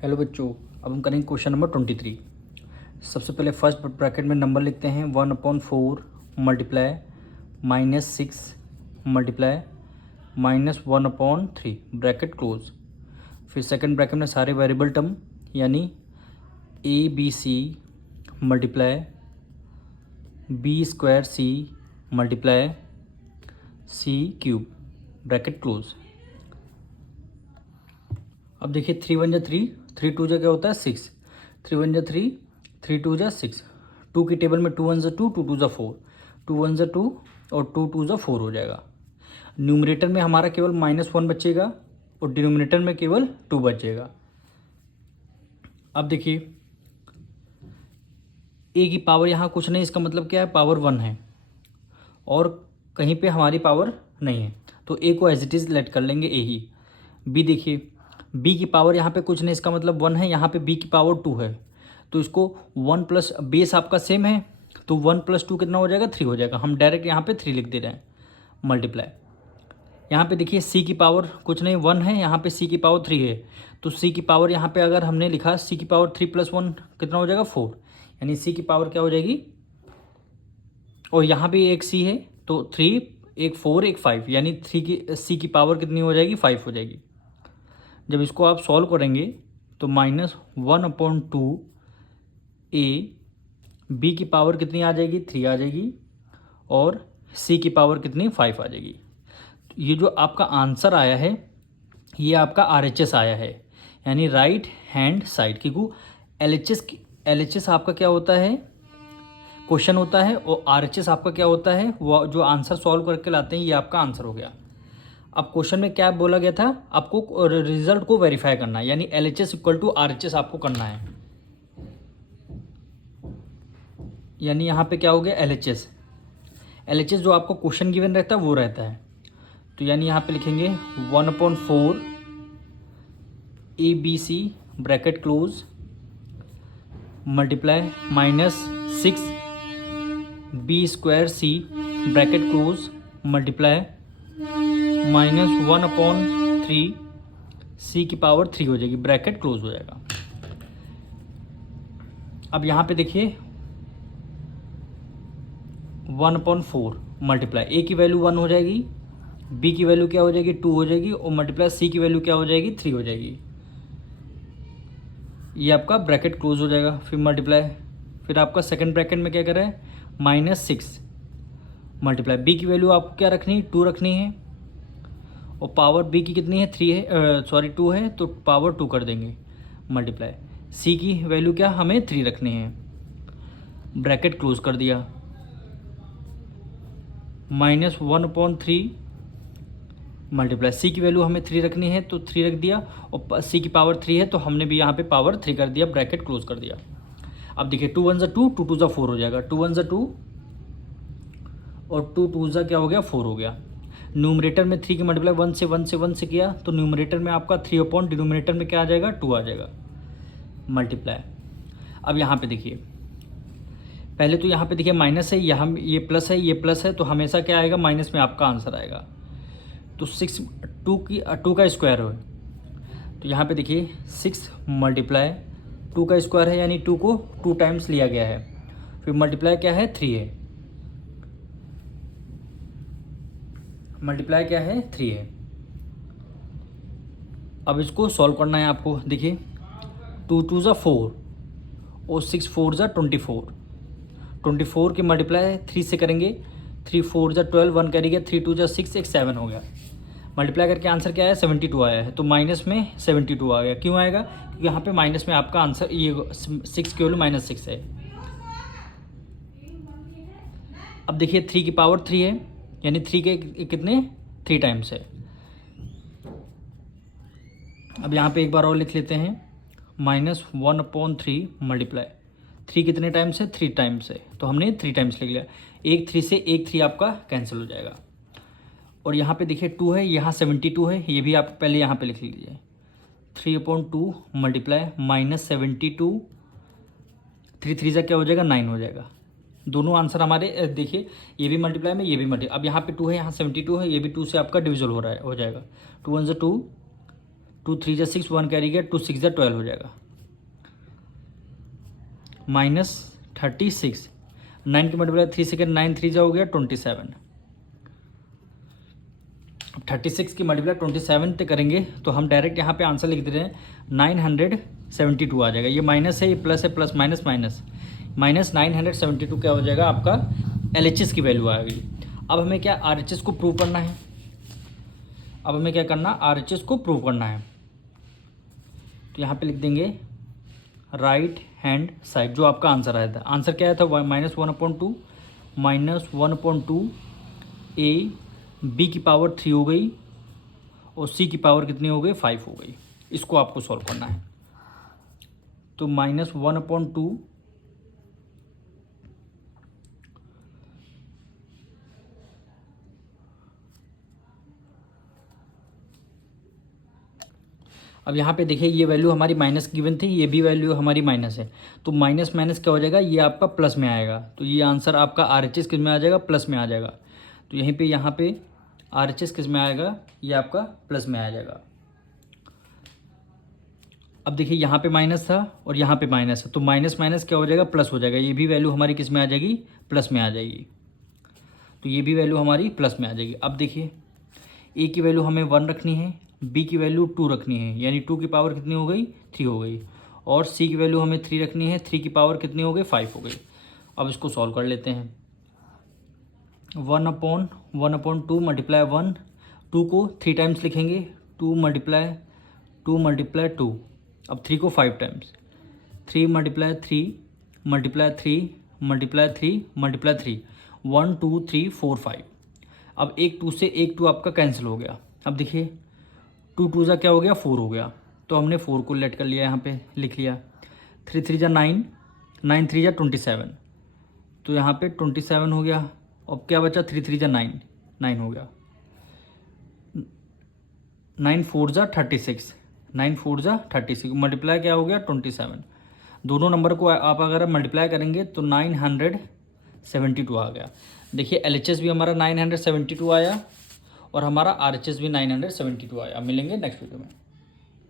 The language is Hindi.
हेलो बच्चों, अब हम करेंगे क्वेश्चन नंबर 23। सबसे पहले फर्स्ट ब्रैकेट में नंबर लिखते हैं 1/4 मल्टीप्लाई -6 मल्टीप्लाई -1/3 ब्रैकेट क्लोज। फिर सेकंड ब्रैकेट में सारे वेरिएबल टर्म यानी ABC multiply B² multiply C³ bracket close. अब देखिए 3 1 जा 3, 3 2 जा क्या होता है 6, 3 1 जा 3, 3 2 जा 6। 2 की टेबल में 2 1 जा 2, 2 2 जा 4, 2 1 जा 2 और 2 2 जा 4 हो जाएगा। न्यूमरेटर में हमारा केवल -1 बचेगा और डिनोमिनेटर में केवल 2 बचेगा। अब देखिए ए की पावर यहाँ कुछ नहीं, इसका मतलब क्या है, पावर 1 है और कहीं पे हमारी पावर नहीं है, तो ए को एज इट इज़ लेट कर लेंगे ए ही। बी देखिए, बी की पावर यहाँ पे कुछ नहीं, इसका मतलब 1 है, यहाँ पे बी की पावर 2 है, तो इसको 1 प्लस बेस आपका सेम है तो 1 + 2 कितना हो जाएगा, 3 हो जाएगा। हम डायरेक्ट यहाँ पे 3 लिख दे रहे हैं मल्टीप्लाई। यहाँ पे देखिए सी की पावर कुछ नहीं 1 है, यहाँ पे सी की पावर 3 है, तो सी की पावर यहाँ पे अगर हमने लिखा सी की पावर 3 + 1 कितना हो जाएगा 4, यानी सी की पावर क्या हो जाएगी, और यहाँ भी एक सी है तो 3, एक 4, एक 5, यानी 3 की सी की पावर कितनी हो जाएगी, 5 हो जाएगी। जब इसको आप सॉल्व करेंगे तो -1/2 ए, बी की पावर कितनी आ जाएगी, 3 आ जाएगी, और सी की पावर कितनी, 5 आ जाएगी। ये जो आपका आंसर आया है ये आपका RHS आया है, यानी राइट हैंड साइड, क्योंकि LHS आपका क्या होता है, क्वेश्चन होता है, और RHS आपका क्या होता है, वो जो आंसर सॉल्व करके लाते हैं, ये आपका आंसर हो गया। अब क्वेश्चन में क्या बोला गया था, आपको रिजल्ट को वेरीफाई करना है, यानी LHS = RHS आपको करना है, यानी यहाँ पे क्या हो गया LHS जो आपको क्वेश्चन गिवन रहता है वो रहता है, तो यानी यहाँ पे लिखेंगे 1/4 ABC bracket close multiply -6 B² bracket close multiply -1/3 सी की पावर 3 हो जाएगी, ब्रैकेट क्लोज हो जाएगा। अब यहाँ पे देखिए 1/4 मल्टीप्लाई ए की वैल्यू 1 हो जाएगी, बी की वैल्यू क्या हो जाएगी, 2 हो जाएगी, और मल्टीप्लाई सी की वैल्यू क्या हो जाएगी, 3 हो जाएगी। ये आपका ब्रैकेट क्लोज हो जाएगा। फिर मल्टीप्लाई, फिर आपका सेकंड ब्रैकेट में क्या कर रहा है, -6 मल्टीप्लाई बी की वैल्यू आपको क्या रखनी है, 2 रखनी है, और पावर बी की कितनी है, 3 है, सॉरी 2 है, तो पावर 2 कर देंगे मल्टीप्लाई। सी की वैल्यू क्या हमें 3 रखनी है, ब्रैकेट क्लोज कर दिया, -1/3 मल्टीप्लाई सी की वैल्यू हमें 3 रखनी है तो 3 रख दिया, और सी की पावर 3 है तो हमने भी यहाँ पे पावर 3 कर दिया, ब्रैकेट क्लोज कर दिया। अब देखिए 2 1 जा 2, 2 2 जा 4 हो जाएगा, 2 1 जा 2 और 2 2 जा क्या हो गया, 4 हो गया। न्यूमरेटर में 3 की मल्टीप्लाई 1 से किया तो न्यूमरेटर में आपका 3 डिनोमिनेटर में क्या आ जाएगा, 2 आ जाएगा मल्टीप्लाई। अब यहाँ पे देखिए, पहले तो यहाँ पे देखिए माइनस है, यहाँ ये प्लस है, ये प्लस है, तो हमेशा क्या आएगा, माइनस में आपका आंसर आएगा। तो 2 का स्क्वायर हो, तो यहाँ पे देखिए 6 मल्टीप्लाई 2 का स्क्वायर है, यानी 2 को 2 टाइम्स लिया गया है, फिर मल्टीप्लाई क्या है, 3 है, मल्टीप्लाई क्या है, 3 है। अब इसको सॉल्व करना है आपको। देखिए 2 2 जा 4 और 6 4 जा 24, 24 की मल्टीप्लाई 3 से करेंगे, 3 4 जा 12, 1 कैरी गया, 3 2 जा 6, एक 7 हो गया। मल्टीप्लाई करके आंसर क्या आया, 72 आया है, तो माइनस में 72 आ गया। क्यों आएगा, क्योंकि यहाँ पे माइनस में आपका आंसर ये 6 की वैल्यू -6 है। अब देखिए 3 की पावर 3 है, यानी 3 के कितने, 3 टाइम्स है। अब यहाँ पे एक बार और लिख लेते हैं, -1/3 मल्टीप्लाई 3 कितने टाइम्स है, 3 टाइम्स है, तो हमने 3 टाइम्स लिख लिया। एक 3 से एक 3 आपका कैंसिल हो जाएगा, और यहाँ पे देखिए 2 है, यहाँ 72 है, ये भी आप पहले यहाँ पे लिख लीजिए, 3/2 मल्टीप्लाई -72, 3 3 से क्या हो जाएगा, 9 हो जाएगा। दोनों आंसर हमारे देखिए, ये भी मल्टीप्लाई में, ये भी मल्टीप्लाई। अब यहाँ पे 2 है, यहाँ 72 है, ये भी 2 से आपका डिविजल हो रहा है, हो जाएगा। 2 1 जा 2, 2 3 जा 6, 1 कैरी गया, 2 6 जा 12 हो जाएगा, -36। 9 की मल्टीप्लाई 3 सेकेंड, 9 3 जा हो गया 27। अब 36 की मल्टीप्लाई 27 पे करेंगे तो हम डायरेक्ट यहाँ पे आंसर लिख दे रहे हैं 972 आ जाएगा। ये माइनस है, ये प्लस है, प्लस माइनस माइनस, -972 क्या हो जाएगा आपका LHS की वैल्यू आ गई। अब हमें क्या RHS को प्रूव करना है, अब हमें क्या करना, RHS को प्रूव करना है। तो यहाँ पे लिख देंगे राइट हैंड साइड, जो आपका आंसर आया था। आंसर क्या आया था, -1/2 -1/2 ए, बी की पावर 3 हो गई और सी की पावर कितनी हो गई, 5 हो गई। इसको आपको सॉल्व करना है। तो -1/2 अब यहाँ पे देखिए ये वैल्यू हमारी माइनस गिवन थी, ये भी वैल्यू हमारी माइनस है, तो माइनस माइनस क्या हो जाएगा, ये आपका प्लस में आएगा। तो ये आंसर आपका RHS किस में आ जाएगा, प्लस में आ जाएगा। तो यहाँ पे RHS किस में आएगा, ये आपका प्लस में आ जाएगा। अब देखिए यहाँ पे माइनस था और यहाँ पे माइनस है, तो माइनस माइनस क्या हो जाएगा, प्लस हो जाएगा। ये भी वैल्यू हमारी किस में आ जाएगी, प्लस में आ जाएगी। तो ये भी वैल्यू हमारी प्लस में आ जाएगी। अब देखिए ए की वैल्यू हमें 1 रखनी है, बी की वैल्यू 2 रखनी है, यानी 2 की पावर कितनी हो गई, 3 हो गई। और सी की वैल्यू हमें 3 रखनी है, 3 की पावर कितनी हो गई, 5 हो गई। अब इसको सॉल्व कर लेते हैं। 1/2 मल्टीप्लाई 1, 2 को 3 टाइम्स लिखेंगे, 2 मल्टीप्लाई 2। अब 3 को 5 times, 3 multiply 3 multiply 3 multiply 3 multiply 3, 1 2 3 4 5। अब एक 2 से एक 2 आपका कैंसिल हो गया। अब देखिए 2 2 जा क्या हो गया, 4 हो गया। तो हमने 4 को लेट कर लिया, यहाँ पे लिख लिया। 3 3 जा 9, 9 3 जा 27, तो यहाँ पे 27 हो गया। अब क्या बचा, 3 3 जा 9, 9 हो गया। 9 4 जा 36, 9 4 जा 36, मल्टीप्लाई क्या हो गया, 27। दोनों नंबर को आप अगर मल्टीप्लाई करेंगे तो 972 आ गया। देखिए LHS भी हमारा 972 आया और हमारा RHS भी 972 आया। मिलेंगे नेक्स्ट वीडियो में।